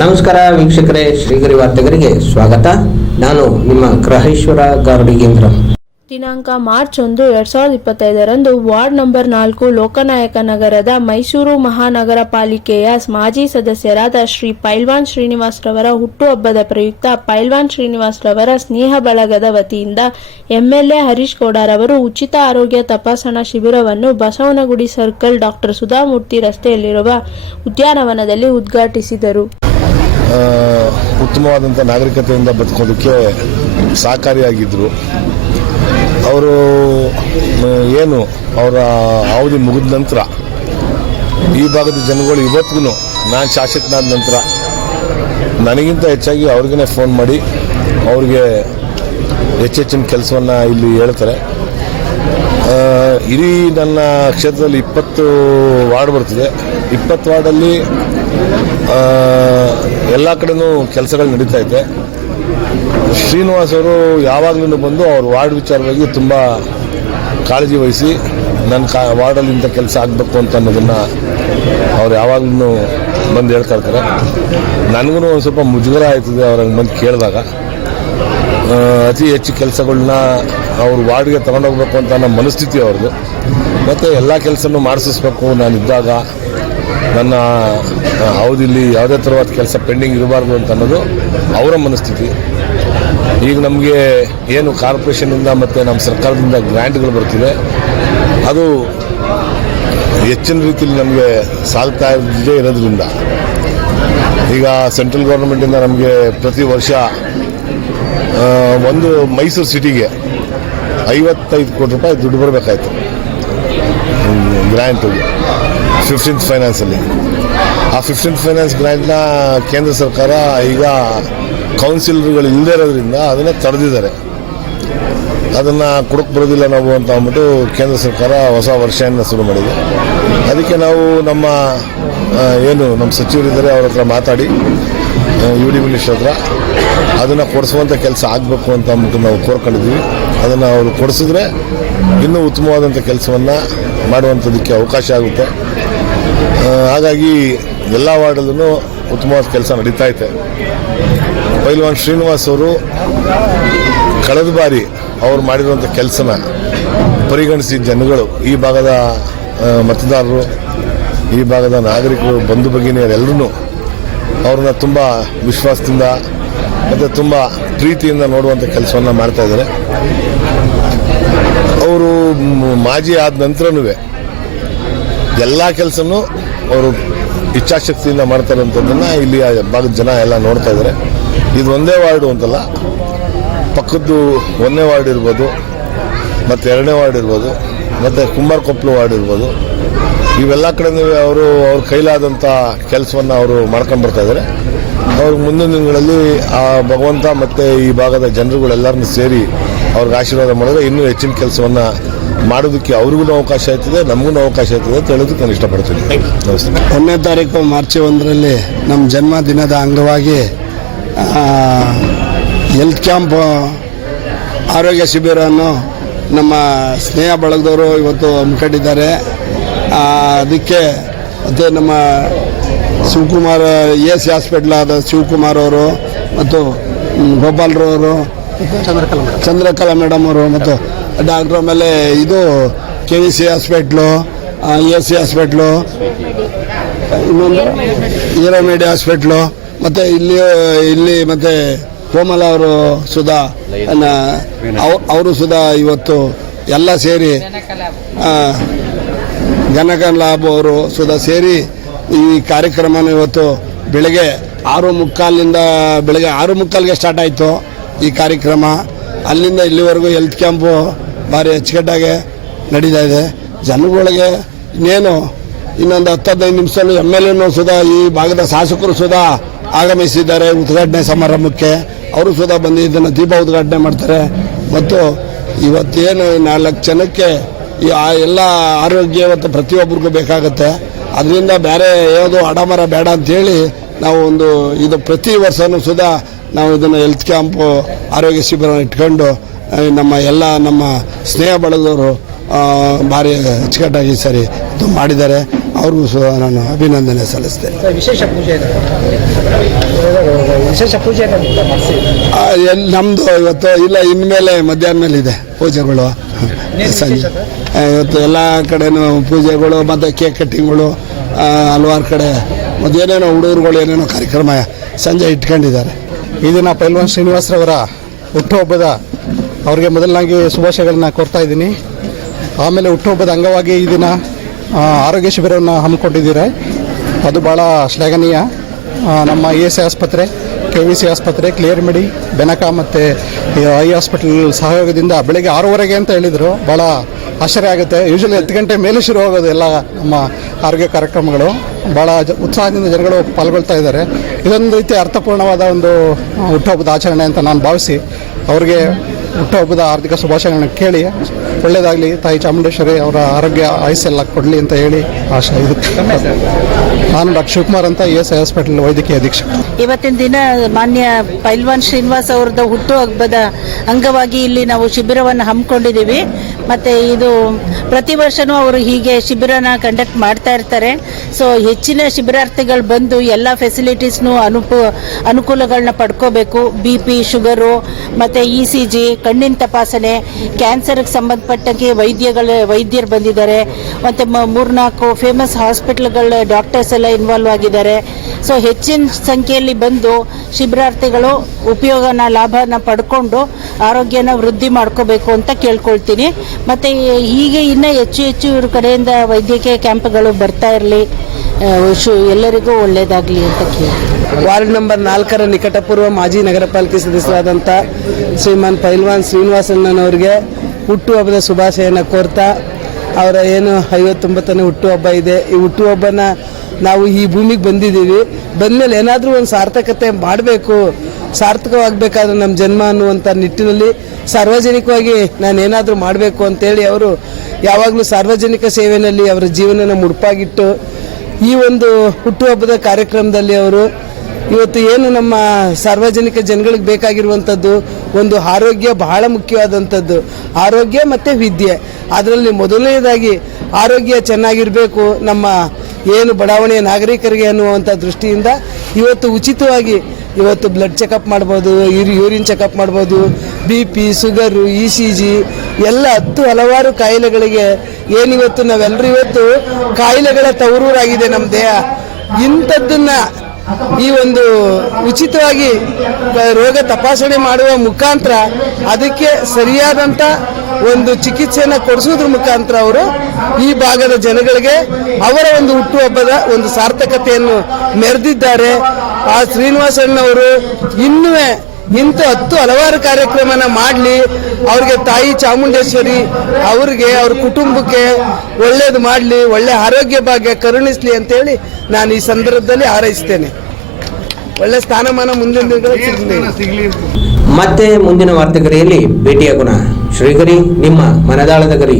ನಮಸ್ಕಾರ ವೀಕ್ಷಕರೇ, ಶ್ರೀಗರಿ ವಾರ್ತೆಗರಿಗೆ ಸ್ವಾಗತ. ನಾನು ನಿಮ್ಮ ಗ್ರಹೇಶ್ವರ ಗಾರ್ಡಿಗೇಂದ್ರ ದಿನಾಂಕ ಮಾರ್ಚ್ ಒಂದು, ಎರಡ್ ಸಾವಿರದ ಇಪ್ಪತ್ತೈದರಂದು ವಾರ್ಡ್ ನಂಬರ್ ನಾಲ್ಕು ಲೋಕನಾಯಕ ನಗರದ ಮೈಸೂರು ಮಹಾನಗರ ಪಾಲಿಕೆಯ ಮಾಜಿ ಸದಸ್ಯರಾದ ಶ್ರೀ ಪೈಲ್ವಾನ್ ಶ್ರೀನಿವಾಸ್ ರವರ ಹುಟ್ಟುಹಬ್ಬದ ಪ್ರಯುಕ್ತ ಪೈಲ್ವಾನ್ ಶ್ರೀನಿವಾಸ್ ರವರ ಸ್ನೇಹ ಬಳಗದ ವತಿಯಿಂದ ಎಂಎಲ್ಎ ಹರೀಶ್ ಗೌಡರವರು ಉಚಿತ ಆರೋಗ್ಯ ತಪಾಸಣಾ ಶಿಬಿರವನ್ನು ಬಸವನಗುಡಿ ಸರ್ಕಲ್ ಡಾಕ್ಟರ್ ಸುಧಾಮೂರ್ತಿ ರಸ್ತೆಯಲ್ಲಿರುವ ಉದ್ಯಾನವನದಲ್ಲಿ ಉದ್ಘಾಟಿಸಿದರು. ಉತ್ತಮವಾದಂಥ ನಾಗರಿಕತೆಯಿಂದ ಬದುಕೋದಕ್ಕೆ ಸಹಕಾರಿಯಾಗಿದ್ದರು ಅವರು ಏನು, ಅವರ ಅವಧಿ ಮುಗಿದ ನಂತರ, ಈ ಭಾಗದ ಜನಗಳು ಇವತ್ತಿಗೂ ನಾನು ಶಾಸಕನಾದ ನಂತರ, ನನಗಿಂತ ಹೆಚ್ಚಾಗಿ ಅವ್ರಿಗೇ ಫೋನ್ ಮಾಡಿ, ಅವ್ರಿಗೆ ಹೆಚ್ಚೆಚ್ಚಿನ ಕೆಲಸವನ್ನು ಇಲ್ಲಿ ಹೇಳ್ತಾರೆ. ಇಡೀ ನನ್ನ ಕ್ಷೇತ್ರದಲ್ಲಿ ಇಪ್ಪತ್ತು ವಾರ್ಡ್ ಬರ್ತಿದೆ. ಇಪ್ಪತ್ತು ವಾರ್ಡಲ್ಲಿ ಎಲ್ಲ ಕಡೆನೂ ಕೆಲಸಗಳು ನಡೀತಾ ಇದೆ. ಶ್ರೀನಿವಾಸ್ ಅವರು ಯಾವಾಗಲೂ ಬಂದು ಅವ್ರ ವಾರ್ಡ್ ವಿಚಾರವಾಗಿ ತುಂಬ ಕಾಳಜಿ ವಹಿಸಿ ನನ್ನ ಕಾ ವಾರ್ಡಲ್ಲಿ ಇಂಥ ಕೆಲಸ ಆಗಬೇಕು ಅಂತ ಅನ್ನೋದನ್ನು ಅವ್ರು ಯಾವಾಗಲೂ ಬಂದು ಹೇಳ್ತಾ ಇರ್ತಾರೆ. ನನಗೂ ಒಂದು ಸ್ವಲ್ಪ ಮುಜುಗರ ಆಯ್ತದೆ ಅವ್ರಂಗೆ ಬಂದು ಕೇಳಿದಾಗ. ಅತಿ ಹೆಚ್ಚು ಕೆಲಸಗಳನ್ನ ಅವ್ರ ವಾರ್ಡ್ಗೆ ತಗೊಂಡೋಗ್ಬೇಕು ಅಂತ ನಮ್ಮ ಮನಸ್ಥಿತಿ ಅವ್ರದ್ದು. ಮತ್ತು ಎಲ್ಲ ಕೆಲಸನೂ ಮಾಡಿಸಿಸ್ಬೇಕು ನಾನಿದ್ದಾಗ. ನನ್ನ ಹೌದಿಲ್ಲಿ ಯಾವುದೇ ಥರವಾದ ಕೆಲಸ ಪೆಂಡಿಂಗ್ ಇರಬಾರ್ದು ಅಂತ ಅನ್ನೋದು ಅವರ ಮನಸ್ಥಿತಿ. ಈಗ ನಮಗೆ ಏನು ಕಾರ್ಪೊರೇಷನಿಂದ ಮತ್ತು ನಮ್ಮ ಸರ್ಕಾರದಿಂದ ಗ್ರ್ಯಾಂಟ್ಗಳು ಬರ್ತಿದೆ ಅದು ಹೆಚ್ಚಿನ ರೀತಿಯಲ್ಲಿ ನಮಗೆ ಸಾಲ್ತಾ ಇದ್ದೇ ಇರೋದ್ರಿಂದ. ಈಗ ಸೆಂಟ್ರಲ್ ಗೌರ್ಮೆಂಟಿಂದ ನಮಗೆ ಪ್ರತಿ ವರ್ಷ ಒಂದು ಮೈಸೂರು ಸಿಟಿಗೆ ಐವತ್ತೈದು ಕೋಟಿ ರೂಪಾಯಿ ದುಡ್ಡು ಬರಬೇಕಾಯ್ತು. ಗ್ರ್ಯಾಂಟು ಫಿಫ್ಟೀನ್ತ್ ಫೈನಾನ್ಸಲ್ಲಿ ಆ ಫಿಫ್ಟೀನ್ತ್ ಫೈನಾನ್ಸ್ ಗ್ರ್ಯಾಂಟ್ನ ಕೇಂದ್ರ ಸರ್ಕಾರ ಈಗ ಕೌನ್ಸಿಲರ್ಗಳು ಇಲ್ಲದೇ ಇರೋದ್ರಿಂದ ಅದನ್ನು ತಡೆದಿದ್ದಾರೆ. ಅದನ್ನು ಕೊಡಕ್ಕೆ ಬರೋದಿಲ್ಲ ನಾವು ಅಂತ ಅಂದ್ಬಿಟ್ಟು ಕೇಂದ್ರ ಸರ್ಕಾರ ಹೊಸ ವರ್ಷವನ್ನು ಶುರು ಮಾಡಿದೆ. ಅದಕ್ಕೆ ನಾವು ನಮ್ಮ ಏನು, ನಮ್ಮ ಸಚಿವರಿದ್ದಾರೆ, ಅವ್ರ ಹತ್ರ ಮಾತಾಡಿ. ಯು ಡಿ ಮಿನಿಸ್ಟರ್ ಹತ್ರ ಅದನ್ನು ಕೊಡಿಸುವಂಥ ಕೆಲಸ ಆಗಬೇಕು ಅಂತ ಅಂದ್ಬಿಟ್ಟು ನಾವು ಕೋರ್ಕೊಂಡಿದ್ವಿ. ಅದನ್ನು ಅವರು ಕೊಡಿಸಿದ್ರೆ ಇನ್ನೂ ಉತ್ತಮವಾದಂಥ ಕೆಲಸವನ್ನು ಮಾಡುವಂಥದ್ದಕ್ಕೆ ಅವಕಾಶ ಆಗುತ್ತೆ. ಹಾಗಾಗಿ ಎಲ್ಲ ವಾರ್ಡಲ್ಲೂ ಉತ್ತಮವಾದ ಕೆಲಸ ನಡೀತಾ ಇದೆ. ಪೈಲ್ವಾನ್ ಶ್ರೀನಿವಾಸ್ ಅವರು ಕಳೆದ ಬಾರಿ ಅವ್ರು ಮಾಡಿರುವಂಥ ಕೆಲಸನ ಪರಿಗಣಿಸಿ ಜನಗಳು, ಈ ಭಾಗದ ಮತದಾರರು, ಈ ಭಾಗದ ನಾಗರಿಕರು, ಬಂಧು ಭಗಿನಿಯರೆಲ್ಲರೂ ಅವ್ರನ್ನ ತುಂಬ ವಿಶ್ವಾಸದಿಂದ ಮತ್ತು ತುಂಬ ಪ್ರೀತಿಯಿಂದ ನೋಡುವಂಥ ಕೆಲಸವನ್ನು ಮಾಡ್ತಾ ಇದ್ದಾರೆ. ಅವರು ಮಾಜಿ ಆದ ನಂತರನೂ ಎಲ್ಲ ಕೆಲಸನೂ ಅವರು ಇಚ್ಛಾಶಕ್ತಿಯಿಂದ ಮಾಡ್ತಾರಂಥದ್ದನ್ನು ಇಲ್ಲಿ ಭಾಗದ ಜನ ಎಲ್ಲ ನೋಡ್ತಾ ಇದ್ದಾರೆ. ಇದು ಒಂದೇ ವಾರ್ಡು ಅಂತಲ್ಲ, ಪಕ್ಕದ್ದು ಒಂದನೇ ವಾರ್ಡ್ ಇರ್ಬೋದು, ಮತ್ತು ಎರಡನೇ ವಾರ್ಡ್ ಇರ್ಬೋದು. ಮತ್ತು ಕುಂಬಾರಕೊಪ್ಪಲು ವಾರ್ಡ್ ಇರ್ಬೋದು. ಇವೆಲ್ಲ ಕಡೆಯೂ ಅವರು ಅವ್ರ ಕೈಲಾದಂಥ ಕೆಲಸವನ್ನು ಅವರು ಮಾಡ್ಕೊಂಡು ಬರ್ತಾ ಇದ್ದಾರೆ ಅವ್ರಿಗೆ ಮುಂದಿನ ದಿನಗಳಲ್ಲಿ ಆ ಭಗವಂತ ಮತ್ತು ಈ ಭಾಗದ ಜನರುಗಳೆಲ್ಲರನ್ನೂ ಸೇರಿ ಅವ್ರಿಗೆ ಆಶೀರ್ವಾದ ಮಾಡಿದ್ರೆ ಇನ್ನೂ ಹೆಚ್ಚಿನ ಕೆಲಸವನ್ನು ಮಾಡೋದಕ್ಕೆ ಅವ್ರಿಗೂ ಅವಕಾಶ ಆಯ್ತದೆ ನಮಗೂ ಅವಕಾಶ ಆಯ್ತದೆ ಅಂತ ಹೇಳೋದಕ್ಕೆ ನಾನು ಇಷ್ಟಪಡ್ತೀನಿ. ನಮಸ್ತೆ. ಒಂದನೇ ತಾರೀಕು ಮಾರ್ಚ್ ಒಂದರಲ್ಲಿ ನಮ್ಮ ಜನ್ಮದಿನದ ಅಂಗವಾಗಿ ಹೆಲ್ತ್ ಕ್ಯಾಂಪ್ ಆರೋಗ್ಯ ಶಿಬಿರವನ್ನು ನಮ್ಮ ಸ್ನೇಹ ಬಳಗದವರು ಇವತ್ತು ಹಮ್ಮಿಕೊಂಡಿದ್ದಾರೆ ಅದಕ್ಕೆ ಮತ್ತು ನಮ್ಮ ಶಿವಕುಮಾರ್ ಎ ಸಿ ಹಾಸ್ಪಿಟ್ಲ್ ಆದ ಶಿವಕುಮಾರ್ ಅವರು ಮತ್ತು ಗೋಪಾಲ್ರವರು ಚಂದ್ರಕಲಾ ಮೇಡಮ್ ಅವರು ಮತ್ತು ಡಾಕ್ಟ್ರ್ ಆಮೇಲೆ ಇದು K V C hospital A C hospital, ಇನ್ನೊಂದು ಈರೋಮೇಡಿ ಹಾಸ್ಪಿಟ್ಲು, ಮತ್ತು ಇಲ್ಲಿ ಇಲ್ಲಿ ಮತ್ತು ಕೋಮಲ ಅವರು ಸುಧಾ ಅವರು ಸುಧಾ ಇವತ್ತು ಎಲ್ಲ ಸೇರಿ ಲಾಬ್ ಅವರು ಸುಧಾ ಸೇರಿ ಈ ಕಾರ್ಯಕ್ರಮನ ಇವತ್ತು ಬೆಳಗ್ಗೆ ಆರು ಮುಕ್ಕಾಲಿಂದ, ಬೆಳಗ್ಗೆ ಆರು ಮುಕ್ಕಾಲಿಗೆ ಸ್ಟಾರ್ಟ್ ಆಯಿತು ಈ ಕಾರ್ಯಕ್ರಮ. ಅಲ್ಲಿಂದ ಇಲ್ಲಿವರೆಗೂ ಹೆಲ್ತ್ ಕ್ಯಾಂಪು ಭಾರಿ ಅಚ್ಚುಕಟ್ಟಾಗೆ ನಡೀತಾ ಇದೆ. ಜನಗಳಿಗೆ ಇನ್ನೇನು ಇನ್ನೊಂದು ಹತ್ತು ಹದಿನೈದು ನಿಮಿಷದಲ್ಲಿ ಎಂ ಎಲ್ ಎನೂ ಸುಧಾ, ಈ ಭಾಗದ ಶಾಸಕರು ಸುಧಾ ಆಗಮಿಸಿದ್ದಾರೆ ಉದ್ಘಾಟನೆ ಸಮಾರಂಭಕ್ಕೆ. ಅವರು ಸುಧಾ ಬಂದು ಇದನ್ನು ದೀಪ ಉದ್ಘಾಟನೆ ಮಾಡ್ತಾರೆ. ಮತ್ತು ಇವತ್ತೇನು ನಾಲ್ಕು ಜನಕ್ಕೆ ಈ ಎಲ್ಲ ಆರೋಗ್ಯ ಮತ್ತು ಪ್ರತಿಯೊಬ್ಬರಿಗೂ ಬೇಕಾಗುತ್ತೆ. ಅದರಿಂದ ಬೇರೆ ಯಾವುದು ಅಡಮರ ಬೇಡ ಅಂತೇಳಿ ನಾವು ಒಂದು ಇದು ಪ್ರತಿ ವರ್ಷವೂ ಸುಧಾ ನಾವು ಇದನ್ನು ಹೆಲ್ತ್ ಕ್ಯಾಂಪು ಆರೋಗ್ಯ ಶಿಬಿರ ಇಟ್ಕೊಂಡು, ನಮ್ಮ ಎಲ್ಲ ನಮ್ಮ ಸ್ನೇಹ ಬಳಗದವರು ಭಾರಿ ಅಚ್ಚುಕಟ್ಟಾಗಿ ಸರಿ ಇದು ಮಾಡಿದ್ದಾರೆ. ಅವ್ರಿಗೂ ಸಹ ನಾನು ಅಭಿನಂದನೆ ಸಲ್ಲಿಸ್ತೇನೆ. ವಿಶೇಷ ಪೂಜೆ ಇದೆ. ವಿಶೇಷ ಪೂಜೆ ನಮ್ದು ಇವತ್ತು ಇಲ್ಲ ಇನ್ಮೇಲೆ ಮಧ್ಯಾಹ್ನ ಮೇಲೆ ಇದೆ ಪೂಜೆಗಳು. ಸಂಜೆ. ಇವತ್ತು ಎಲ್ಲ ಕಡೆನೂ ಪೂಜೆಗಳು ಮತ್ತು ಕೇಕ್ ಕಟ್ಟಿಂಗ್ಗಳು ಹಲವಾರು ಕಡೆ ಮತ್ತು ಏನೇನೋ ಹುಡುಗರುಗಳು ಏನೇನೋ ಕಾರ್ಯಕ್ರಮ ಸಂಜೆ ಇಟ್ಕೊಂಡಿದ್ದಾರೆ. ಇದು ದಿನ ಪೈಲ್ವಾನ್ ಶ್ರೀನಿವಾಸರವರ ಹುಟ್ಟುಹಬ್ಬದ ಅವ್ರಿಗೆ ಮೊದಲನಾಗಿ ಶುಭಾಶಯಗಳನ್ನ ಕೊಡ್ತಾ ಇದ್ದೀನಿ. ಆಮೇಲೆ ಹುಟ್ಟುಹಬ್ಬದ ಅಂಗವಾಗಿ ಈ ದಿನ ಆರೋಗ್ಯ ಶಿಬಿರವನ್ನು ಹಮ್ಮಿಕೊಂಡಿದ್ದೀರ. ಅದು ಭಾಳ ಶ್ಲಾಘನೀಯ. ನಮ್ಮ ಇ ಎಸ್ ಐ ಆಸ್ಪತ್ರೆ, ಕೆ ವಿ ಸಿ ಆಸ್ಪತ್ರೆ ಕ್ಲಿಯರ್ ಮೆಡಿ ಬೆನಕ ಮತ್ತು ಐ ಹಾಸ್ಪಿಟಲ್ ಸಹಯೋಗದಿಂದ ಬೆಳಗ್ಗೆ ಆರೂವರೆಗೆ ಅಂತ ಹೇಳಿದರು. ಭಾಳ ಆಶ್ಚರ್ಯ ಆಗುತ್ತೆ. ಯೂಶಲಿ ಹತ್ತು ಗಂಟೆ ಮೇಲೆ ಶುರು ಆಗೋದು ಎಲ್ಲ ನಮ್ಮ ಆರೋಗ್ಯ ಕಾರ್ಯಕ್ರಮಗಳು. ಭಾಳ ಉತ್ಸಾಹದಿಂದ ಜನಗಳು ಪಾಲ್ಗೊಳ್ತಾ ಇದ್ದಾರೆ. ಇದೊಂದು ರೀತಿ ಅರ್ಥಪೂರ್ಣವಾದ ಒಂದು ಹುಟ್ಟುಹಬ್ಬದ ಆಚರಣೆ ಅಂತ ನಾನು ಭಾವಿಸಿ, ಅವರಿಗೆ ಹುಟ್ಟುಹಬ್ಬದ ಆರ್ಥಿಕ ಶುಭಾಶಯಗಳನ್ನ ಕೇಳಿ, ಒಳ್ಳೇದಾಗಲಿ ತಾಯಿ ಚಾಮುಂಡೇಶ್ವರಿ ಅವರ ಆರೋಗ್ಯ ಆಯುಸ್ಸೆಲ್ಲ ಕೊಡಲಿ ಅಂತ ಹೇಳಿ ಆಶಾ ಇದು. ನಾನು ಡಾಕ್ಟರ್ ಶಿವಕುಮಾರ್ ಅಂತ ಎಸ್ ಹಾಸ್ಪಿಟಲ್ ವೈದ್ಯಕೀಯ ಅಧೀಕ್ಷಕ. ಇವತ್ತಿನ ದಿನ ಮಾನ್ಯ ಪೈಲ್ವಾನ್ ಶ್ರೀನಿವಾಸ್ ಅವ್ರದ್ದು ಹುಟ್ಟು ಹಬ್ಬದ ಅಂಗವಾಗಿ ಇಲ್ಲಿ ನಾವು ಶಿಬಿರವನ್ನು ಹಮ್ಮಿಕೊಂಡಿದ್ದೀವಿ. ಮತ್ತೆ ಇದು ಪ್ರತಿ ವರ್ಷನೂ ಅವರು ಹೀಗೆ ಶಿಬಿರನ ಕಂಡಕ್ಟ್ ಮಾಡ್ತಾ ಇರ್ತಾರೆ. ಸೊ ಹೆಚ್ಚಿನ ಶಿಬಿರಾರ್ಥಿಗಳು ಬಂದು ಎಲ್ಲ ಫೆಸಿಲಿಟೀಸ್ನು ಅನುಪ ಅನುಕೂಲಗಳನ್ನ ಪಡ್ಕೋಬೇಕು. ಬಿ ಪಿ ಶುಗರು ಮತ್ತು ಇ ಸಿ ಜಿ ಕಣ್ಣಿನ ತಪಾಸಣೆ ಕ್ಯಾನ್ಸರ್ಗೆ ಸಂಬಂಧಪಟ್ಟಂಗೆ ವೈದ್ಯಗಳ, ವೈದ್ಯರು ಬಂದಿದ್ದಾರೆ. ಮತ್ತು ಮೂರ್ನಾಲ್ಕು ಫೇಮಸ್ ಹಾಸ್ಪಿಟ್ಲ್ಗಳ ಡಾಕ್ಟರ್ಸ್ ಎಲ್ಲ ಇನ್ವಾಲ್ವ್ ಆಗಿದ್ದಾರೆ. ಸೊ ಹೆಚ್ಚಿನ ಸಂಖ್ಯೆಯಲ್ಲಿ ಬಂದು ಶಿಬಿರಾರ್ಥಿಗಳು ಉಪಯೋಗನ, ಲಾಭನ ಪಡ್ಕೊಂಡು ಆರೋಗ್ಯನ ವೃದ್ಧಿ ಮಾಡ್ಕೋಬೇಕು ಅಂತ ಕೇಳ್ಕೊಳ್ತೀನಿ. ಮತ್ತು ಹೀಗೆ ಇನ್ನೂ ಹೆಚ್ಚು ಹೆಚ್ಚು ಇವ್ರ ಕಡೆಯಿಂದ ವೈದ್ಯಕೀಯ ಕ್ಯಾಂಪ್ಗಳು ಬರ್ತಾ ಇರಲಿ. ಎಲ್ಲರಿಗೂ ಒಳ್ಳೆಯದಾಗಲಿ ಅಂತ ಕೇಳಿ. ವಾರ್ಡ್ ನಂಬರ್ ನಾಲ್ಕರ ನಿಕಟಪೂರ್ವ ಮಾಜಿ ನಗರ ಪಾಲಿಕೆ ಸದಸ್ಯರಾದಂಥ ಶ್ರೀಮಾನ್ ಪೈಲ್ವಾನ್ ಶ್ರೀನಿವಾಸಣ್ಣನವರಿಗೆ ಹುಟ್ಟುಹಬ್ಬದ ಶುಭಾಶಯನ ಕೋರ್ತಾ. ಅವರ ಏನು ಐವತ್ತೊಂಬತ್ತನೇ ಹುಟ್ಟುಹಬ್ಬ ಇದೆ. ಈ ಹುಟ್ಟುಹಬ್ಬನ ನಾವು ಈ ಭೂಮಿಗೆ ಬಂದಿದ್ದೀವಿ. ಬಂದಮೇಲೆ ಏನಾದರೂ ಒಂದು ಸಾರ್ಥಕತೆ ಮಾಡಬೇಕು, ಸಾರ್ಥಕವಾಗಬೇಕಾದ್ರೆ ನಮ್ಮ ಜನ್ಮ ಅನ್ನುವಂಥ ನಿಟ್ಟಿನಲ್ಲಿ ಸಾರ್ವಜನಿಕವಾಗಿ ನಾನು ಏನಾದರೂ ಮಾಡಬೇಕು ಅಂತೇಳಿ ಅವರು ಯಾವಾಗಲೂ ಸಾರ್ವಜನಿಕ ಸೇವೆಯಲ್ಲಿ ಅವರ ಜೀವನನ ಮುಡುಪಾಗಿಟ್ಟು ಈ ಒಂದು ಹುಟ್ಟುಹಬ್ಬದ ಕಾರ್ಯಕ್ರಮದಲ್ಲಿ ಅವರು ಇವತ್ತು ಏನು ನಮ್ಮ ಸಾರ್ವಜನಿಕ ಜನಗಳಿಗೆ ಬೇಕಾಗಿರುವಂಥದ್ದು, ಒಂದು ಆರೋಗ್ಯ ಬಹಳ ಮುಖ್ಯವಾದಂಥದ್ದು. ಆರೋಗ್ಯ ಮತ್ತು ವಿದ್ಯೆ. ಅದರಲ್ಲಿ ಮೊದಲನೇದಾಗಿ ಆರೋಗ್ಯ ಚೆನ್ನಾಗಿರಬೇಕು, ನಮ್ಮ ಏನು ಬಡಾವಣೆಯ ನಾಗರಿಕರಿಗೆ ಅನ್ನುವಂಥ ದೃಷ್ಟಿಯಿಂದ ಇವತ್ತು ಉಚಿತವಾಗಿ ಇವತ್ತು ಬ್ಲಡ್ ಚೆಕಪ್ ಮಾಡ್ಬೋದು ಯೂರಿ ಯೂರಿನ್ ಚೆಕಪ್ ಮಾಡ್ಬೋದು B P sugar E C G ಎಲ್ಲ ಹತ್ತು ಹಲವಾರು ಕಾಯಿಲೆಗಳಿಗೆ ಏನಿವತ್ತು ನಾವೆಲ್ಲರೂ ಇವತ್ತು ಕಾಯಿಲೆಗಳ ತವರೂರಾಗಿದೆ ನಮ್ಮ ದೇಹ. ಇಂಥದ್ದನ್ನು ಈ ಒಂದು ಉಚಿತವಾಗಿ ರೋಗ ತಪಾಸಣೆ ಮಾಡುವ ಮುಖಾಂತರ ಅದಕ್ಕೆ ಸರಿಯಾದಂಥ ಒಂದು ಚಿಕಿತ್ಸೆಯನ್ನು ಕೊಡಿಸೋದ್ರ ಮುಖಾಂತರ ಅವರು ಈ ಭಾಗದ ಜನಗಳಿಗೆ ಅವರ ಒಂದು ಹುಟ್ಟುಹಬ್ಬದ ಒಂದು ಸಾರ್ಥಕತೆಯನ್ನು ಮೆರೆದಿದ್ದಾರೆ. ಆ ಶ್ರೀನಿವಾಸಣ್ಣವರು ಇನ್ನೂ ಇಂಥ ಹತ್ತು ಹಲವಾರು ಕಾರ್ಯಕ್ರಮನ ಮಾಡಲಿ ಅವ್ರಿಗೆ ತಾಯಿ ಚಾಮುಂಡೇಶ್ವರಿ ಅವ್ರಿಗೆ ಅವ್ರ ಕುಟುಂಬಕ್ಕೆ ಒಳ್ಳೇದು ಮಾಡಲಿ ಒಳ್ಳೆ ಆರೋಗ್ಯ ಭಾಗ್ಯ ಕರುಣಿಸ್ಲಿ ಅಂತೇಳಿ ನಾನು ಈ ಸಂದರ್ಭದಲ್ಲಿ ಹಾರೈಸ್ತೇನೆ. ಒಳ್ಳೆ ಸ್ಥಾನಮಾನ ಮುಂದಿನ ದಿನಗಳಲ್ಲಿ ಸಿಗಲಿ ಮತ್ತೆ ಮುಂದಿನ ವಾರ್ತೆಗರಿಯಲ್ಲಿ ಭೇಟಿಯಾಗೋಣ. ಶ್ರೀಗರಿ ನಿಮ್ಮ ಮನದಾಳದ ಗರಿ.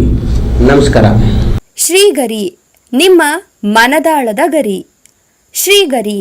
ನಮಸ್ಕಾರ. ಶ್ರೀಗರಿ ನಿಮ್ಮ ಮನದಾಳದ ಗರಿ. ಶ್ರೀಗರಿ